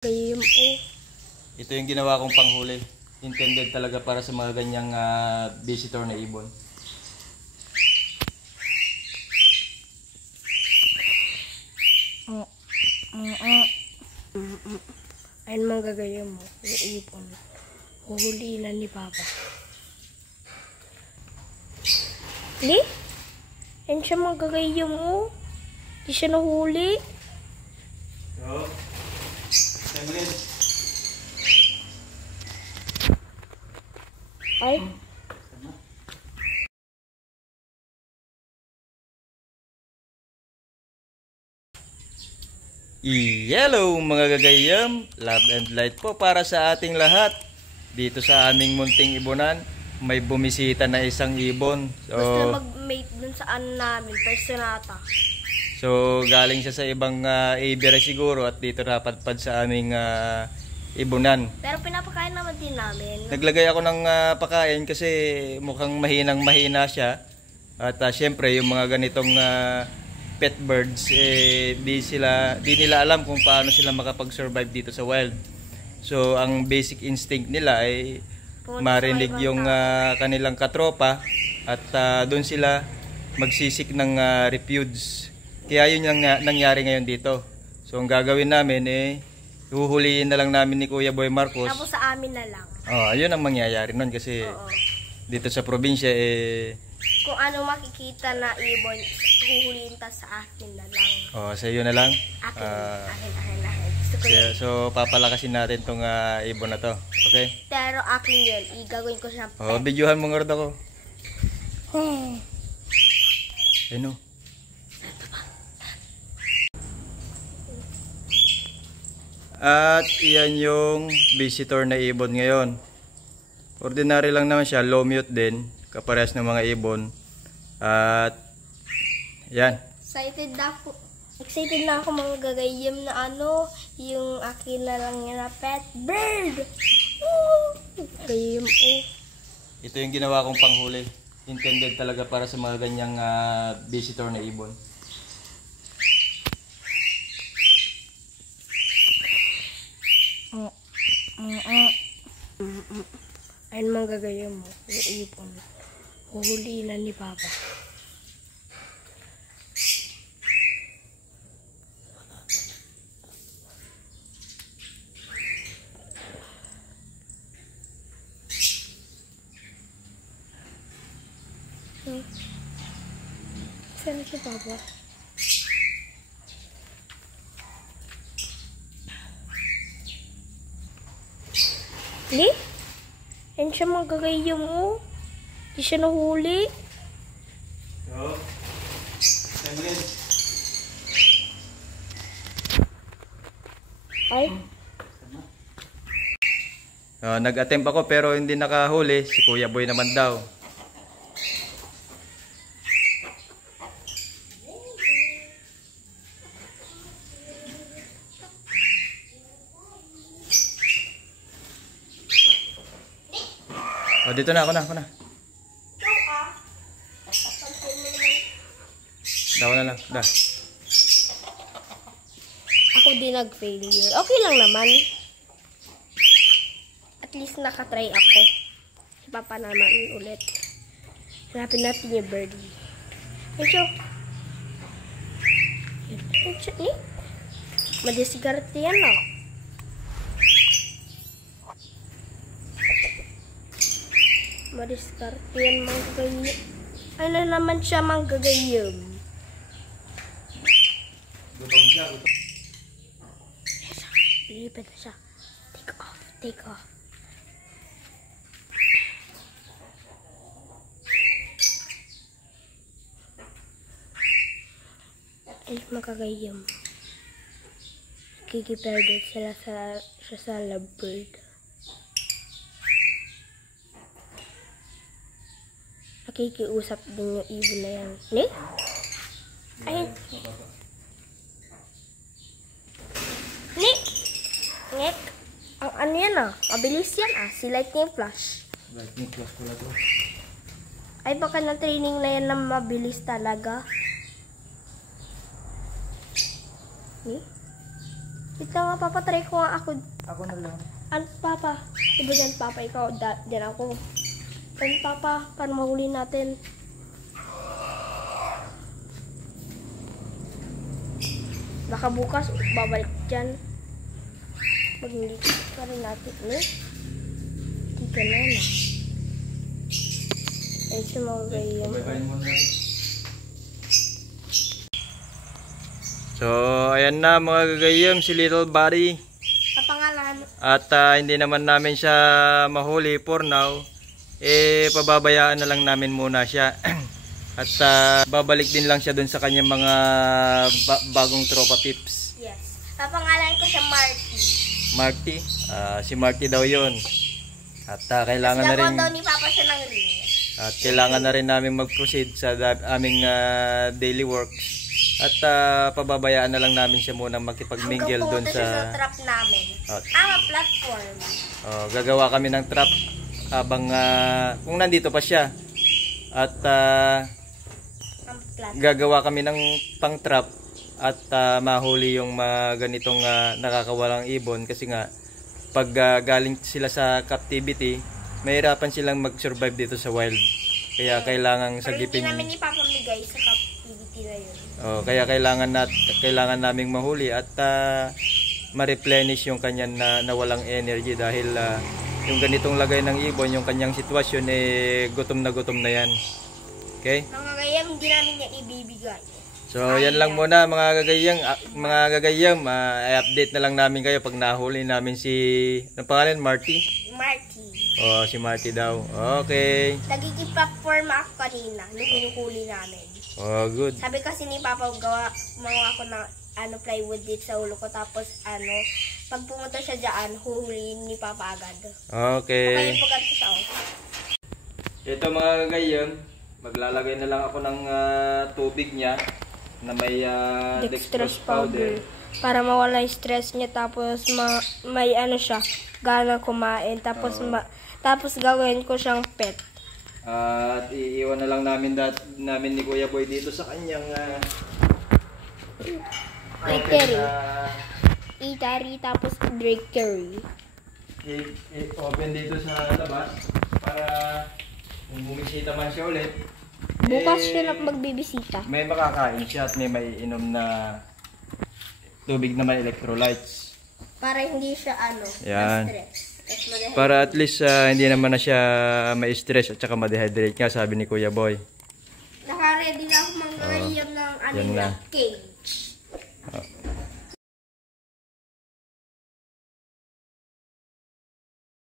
Game Ito yung ginawa kong panghuli. Intended talaga para sa mga ganyang visitor na ibon. Ayun mga gagawin mo, yung ibon. Huhuliin na ni Papa. Li? Ayun siya mga gagawin mo. Di siya nahuli. So, Ay. Hello mga gagayam, love and light po para sa ating lahat. Dito sa aming munting ibonan, may bumisita na isang ibon. Gusto mag-mate dun sa namin, personata. So galing siya sa ibang aviary siguro at dito napadpad sa aming ibonan. Pero pinapakain naman din namin. Naglagay ako ng pakain kasi mukhang mahina siya. At syempre yung mga ganitong pet birds di nila alam kung paano sila makapag-survive dito sa wild. So ang basic instinct nila ay marinig yung kanilang katropa at doon sila magsisik ng refuge. Kaya yun yung nangyari ngayon dito. So ang gagawin namin huhuliin na lang namin ni Kuya Boy Marcos. Tapos sa amin na lang. Ayun ang mangyayari nun kasi dito sa probinsya kung ano makikita na ibon, huhuliin ta sa akin na lang. Sa iyo na lang? Akin. So papalakasin natin tong ibon na to. Okay? Pero akin yun, igagawin ko siya. Videohan mo nga ako. Ayun o. At iyan yung visitor na ibon ngayon. Ordinary lang naman siya, low mute din, kaparehas ng mga ibon. At yan. Excited na ako mga gagayim na yung akin na lang na pet bird. Gagayim Ito yung ginawa kong panghuli. Intended talaga para sa mga ganyang visitor na ibon. Ayun mga gagawin mo, yung ibon. Huhuliin na ni Papa. Saan na si Papa? Li? Ayun siya mga gagawin mo. Di siya nahuli. Ay. Nag-attempt ako pero hindi nakahuli. Si Kuya Boy naman daw. Dito na, ako na. Daw na lang, dah. Ako din nag-failure. Okay lang naman. At least nakatry ako. Si Papa naman ulit. Hanapin natin yung birdie. Medyo. Madisigarte yan Madiskarte yan mga gagayim. Ano naman siya mga gagayim? Gutom siya. Lilipad na siya. Take off. Ay, mga gagayim. Kikiperded sila sa lovebird. Nakikiusap din yung ibon na yan. Ni? Ayun. Ni? Ngek. Ang ano yan mabilis yan Si lightning flash. Lightning flash pala to. Ay baka na training na yan na mabilis talaga. Ni? Ito nga, Papa, try ko nga ako. Ako na lang. Ano, Papa? Iba dyan, Papa, ikaw. Dyan ako. Ano, Papa, para mahuli natin. Baka bukas, babalik dyan. Pag hindi pa rin natin, no? Hindi ka na, no? Ay, sumagay yun. Bye-bye muna. So, ayan na mga gagayam, si Little Buddy. Sa pangalan. At hindi naman namin siya mahuli for now. Pababayaan na lang namin muna siya. At babalik din lang siya dun sa kanyang mga bagong tropa pips. Yes. Papangalan ko siya Marty. Marty? Si Marty daw yon. At kailangan na rin... daw ni Papa siya ng ring. At kailangan na rin namin mag-proceed sa aming daily works. At pababayaan na lang namin siya muna makipag-mingle doon sa trap namin. Platform. Gagawa kami ng trap habang kung nandito pa siya. At gagawa kami ng pang-trap at mahuli yung ganitong nakakawalang ibon kasi nga pag galing sila sa captivity, mahirapan silang mag-survive dito sa wild. Kaya kailangang sagipin. Pero hindi namin ipapamigay sa captivity na yun. Kaya kailangan naming mahuli at ma-replenish yung kanyang nawalang energy dahil yung ganitong lagay ng ibon, yung kanyang sitwasyon gutom na yan. Okay? Mga gagayam, hindi namin niya ibibigay. So yan lang muna mga gagayam, i-update na lang namin kayo pag nahuli namin si anong pangalan? Marty? Marty. Si Marty daw. Okay. Nagiging-platform ako kanina nung hinuhuli namin. Good. Sabi kasi ni Papa, mga ako ng plywood dito sa ulo ko. Tapos pag pumunta siya dyan, huhuliin ni Papa agad. Okay. Kaya pag siya. Ito mga gagayam, maglalagay na lang ako ng tubig niya na may dextrose powder. Para mawala yung stress niya. Tapos may siya, gana kumain. Tapos tapos gagawin ko siyang pet. At iiwan na lang namin ni Kuya Boy dito sa kanyang eatery tapos bakery. Open dito sa labas para kung bumisita man siya ulit. Bukas siya lang magbibisita. May makakain siya at may inom na tubig na may electrolytes. Para hindi siya Yan. stress. Para at least hindi naman na siya ma-stress at saka ma-dehydrate nga sabi ni Kuya Boy. Naka-ready na ako mga gagayam ng Yan na. cake.